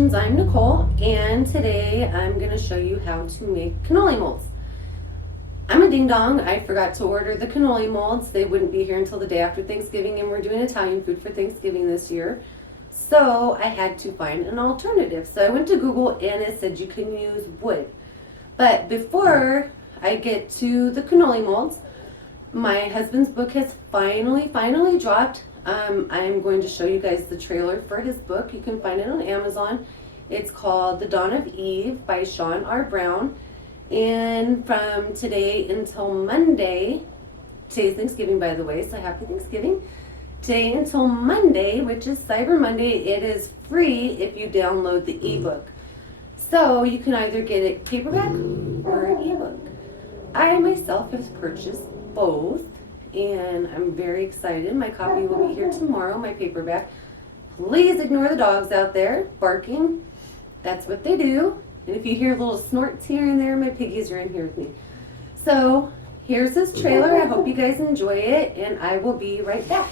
Creations. I'm Nicole, and today I'm going to show you how to make cannoli molds. I'm a ding dong. I forgot to order the cannoli molds. They wouldn't be here until the day after Thanksgiving, and we're doing Italian food for Thanksgiving this year. So I had to find an alternative. So I went to Google and it said you can use wood. But before I get to the cannoli molds, my husband's book has finally dropped. I'm going to show you guys the trailer for his book. You can find it on Amazon. It's called The Dawn of Eve by Sean R. Brown. And from today until Monday, today's Thanksgiving, by the way, so happy Thanksgiving. Today until Monday, which is Cyber Monday, it is free if you download the ebook. So you can either get it paperback or an ebook. I myself have purchased both, and I'm very excited. My copy will be here tomorrow, my paperback. Please ignore the dogs out there barking. That's what they do. And if you hear little snorts here and there, my piggies are in here with me. So here's this trailer. I hope you guys enjoy it, and I will be right back.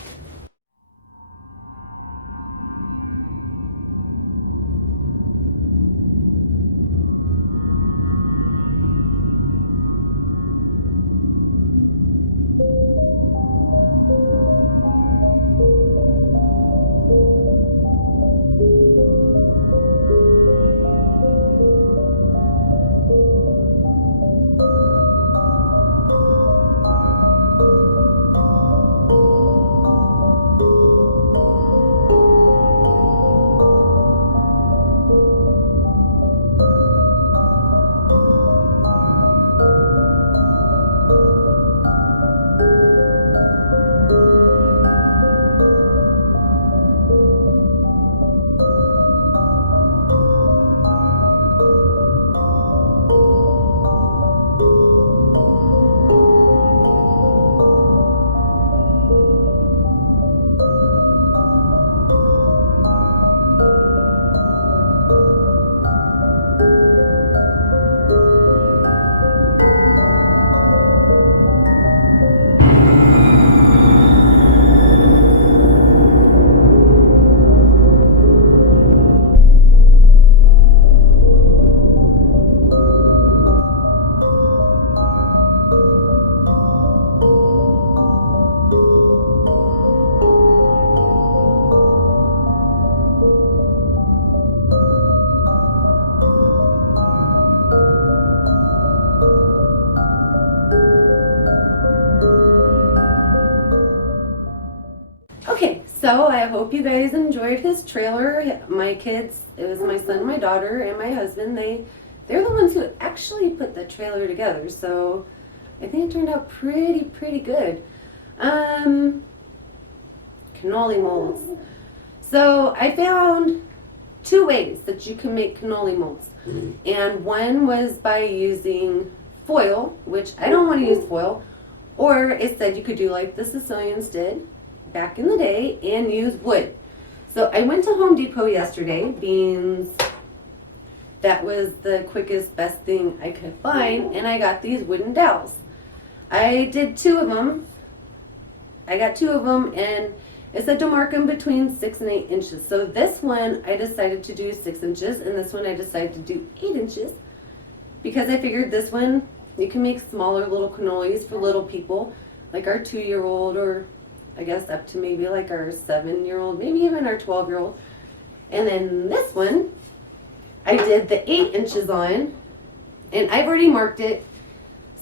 Okay, so I hope you guys enjoyed his trailer. My kids, it was my son, my daughter, and my husband. They're the ones who actually put the trailer together, so I think it turned out pretty good. Cannoli molds. So I found two ways that you can make cannoli molds. And one was by using foil, which I don't want to use foil, or it said you could do like the Sicilians did back in the day and use wood. So I went to Home Depot yesterday, being that was the quickest, best thing I could find, and I got these wooden dowels. I did two of them. I got two of them, and it said to mark them between 6 and 8 inches. So this one I decided to do 6 inches, and this one I decided to do 8 inches, because I figured this one you can make smaller little cannolis for little people, like our 2-year-old, or I guess up to maybe like our 7-year-old, maybe even our 12-year-old. And then this one, I did the 8 inches on, and I've already marked it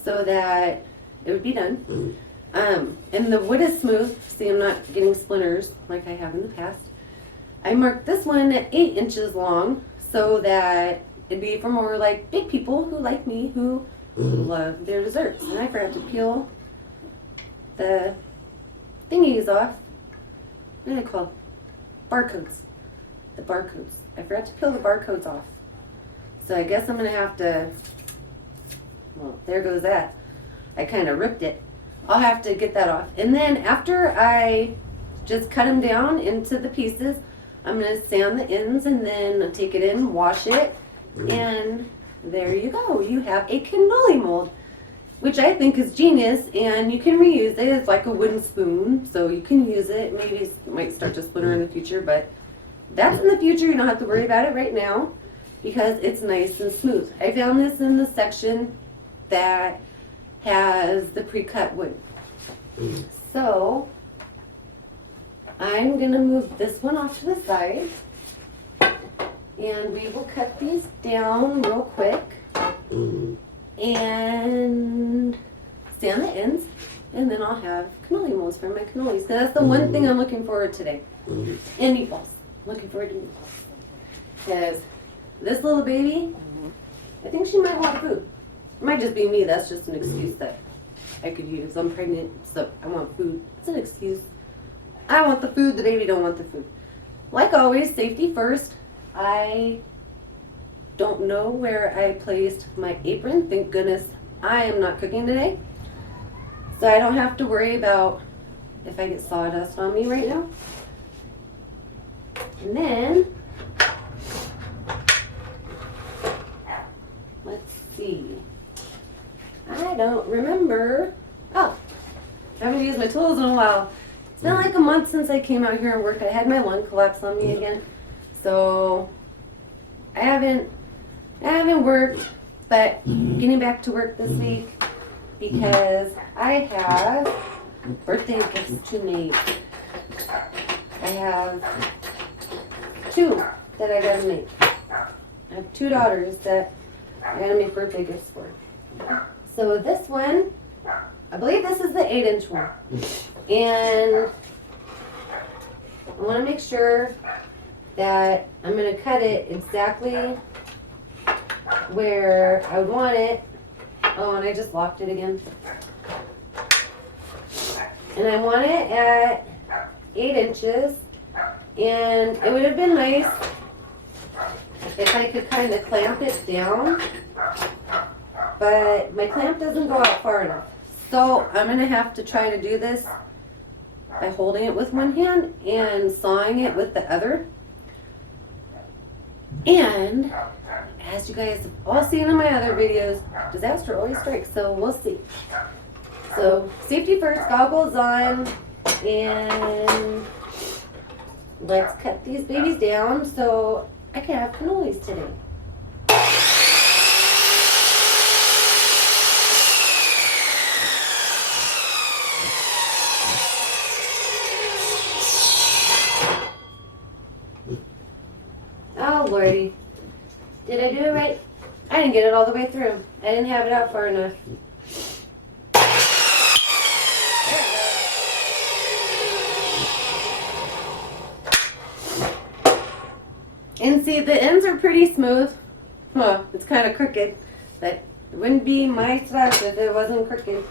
so that it would be done. And the wood is smooth. See, I'm not getting splinters like I have in the past. I marked this one at 8 inches long so that it'd be for more like big people who like me, who love their desserts. And I forgot to peel the thingies off. What are they called? Barcodes. The barcodes. I forgot to peel the barcodes off. So I guess I'm going to have to, well, there goes that. I kind of ripped it. I'll have to get that off. And then after I just cut them down into the pieces, I'm going to sand the ends and then take it in, wash it, and there you go. You have a cannoli mold, which I think is genius, and you can reuse it. It's like a wooden spoon, so you can use it. Maybe it might start to splinter in the future, but that's in the future. You don't have to worry about it right now because it's nice and smooth. I found this in the section that has the pre-cut wood. So I'm gonna move this one off to the side and we will cut these down real quick and sand the ends, and then I'll have cannoli molds for my cannolis. So that's the one thing I'm looking forward to today. And meatballs. Looking forward to meatballs. Because this little baby, I think she might want food. It might just be me. That's just an excuse that I could use. I'm pregnant, so I want food. It's an excuse. I want the food. The baby don't want the food. Like always, safety first. I don't know where I placed my apron. Thank goodness I am not cooking today. So I don't have to worry about if I get sawdust on me right now. And then, let's see. I don't remember. Oh, I haven't used my tools in a while. It's been like a month since I came out here and worked. I had my lung collapse on me again. So I haven't worked, but getting back to work this week because I have birthday gifts to make. I have 2 that I gotta make. I have 2 daughters that I gotta make birthday gifts for. So this one, I believe this is the 8-inch one. And I wanna make sure that I'm gonna cut it exactly where I would want it. Oh, and I just locked it again. And I want it at 8 inches. And it would have been nice if I could kind of clamp it down. But my clamp doesn't go out far enough. So I'm gonna have to try to do this by holding it with one hand and sawing it with the other. And as you guys have all seen in my other videos, disaster always strikes, so we'll see. So safety first, goggles on, and let's cut these babies down so I can have cannolis today. Oh, Lordy. Did I do it right? I didn't get it all the way through. I didn't have it out far enough. And see, the ends are pretty smooth. Well, it's kind of crooked, but it wouldn't be my stuff if it wasn't crooked.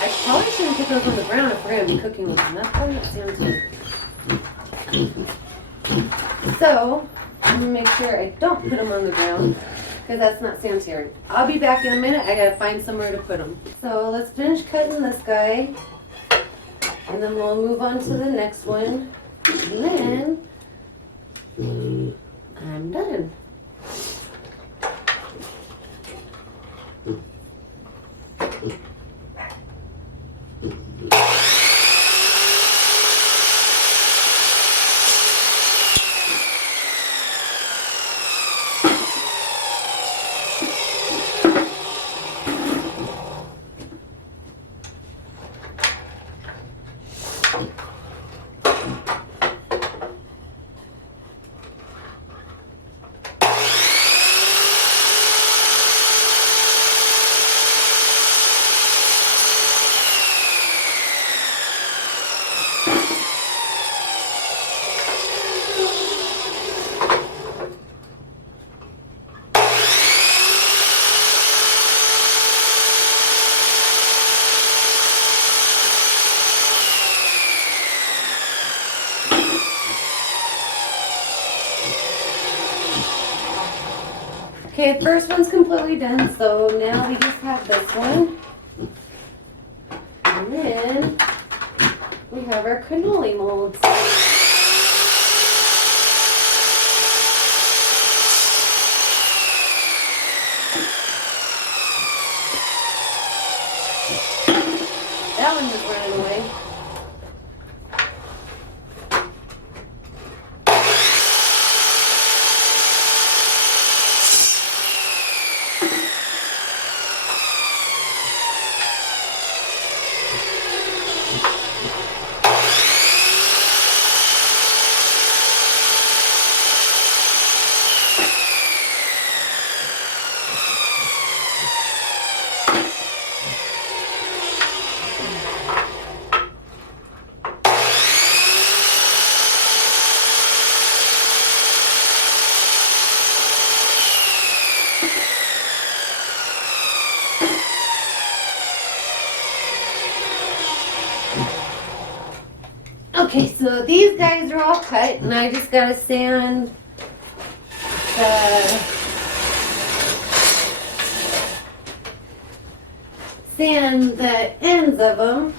I probably shouldn't put those on the ground if we're going to be cooking with them. That probably sounds good. So, I'm going to make sure I don't put them on the ground because that's not sanitary. I'll be back in a minute. I got to find somewhere to put them. So, let's finish cutting this guy and then we'll move on to the next one. And then I'm done. Okay, the first one's completely done, so now we just have this one. And then we have our cannoli molds. Okay, so these guys are all cut, and I just gotta sand the ends of them.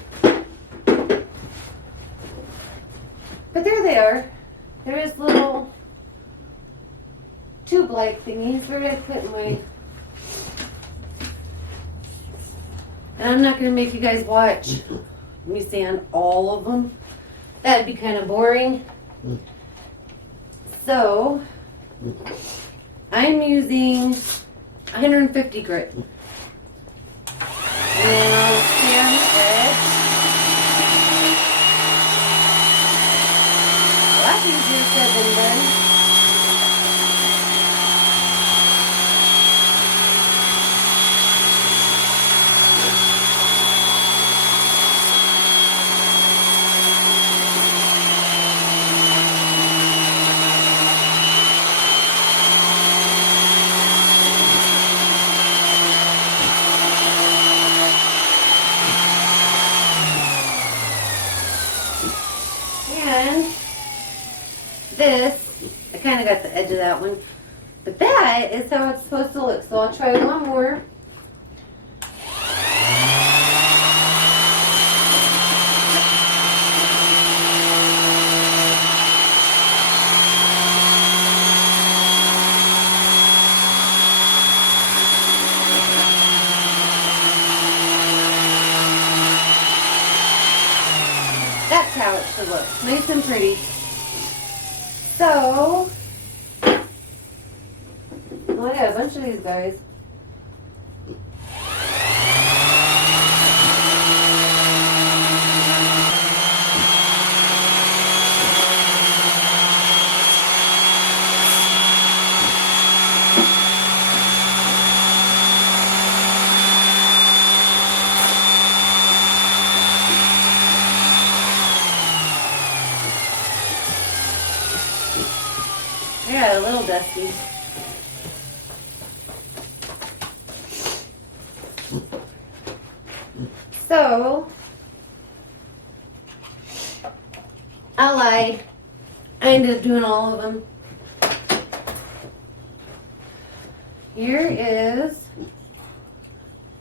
But there they are. There's little tube-like thingies. Where did I put my... And I'm not going to make you guys watch me sand all of them. That'd be kind of boring. So, I'm using 150 grit. And I'll sand it. Well, that's easier said than done. And this, I kind of got the edge of that one, but that is how it's supposed to look. So I'll try one more. That's how it should look. Nice and pretty. So, well, I got a bunch of these guys. I got a little dusty. So, I lied. I ended up doing all of them. Here is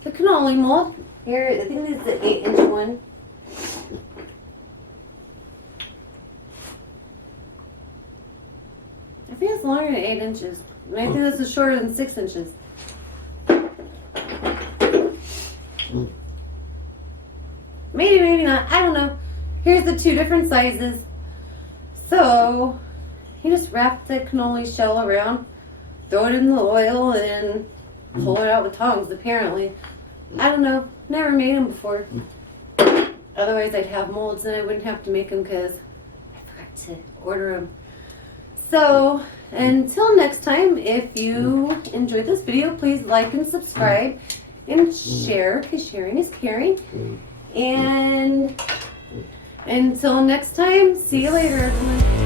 the cannoli mold. Here, I think this is the 8-inch one. I think it's longer than 8 inches. And I think this is shorter than 6 inches. Maybe, maybe not. I don't know. Here's the 2 different sizes. So, you just wrap the cannoli shell around, throw it in the oil, and pull it out with tongs, apparently. I don't know. Never made them before. Otherwise, I'd have molds and I wouldn't have to make them because I forgot to order them. So, until next time, if you enjoyed this video, please like and subscribe and share, because sharing is caring. And until next time, see you later, everyone.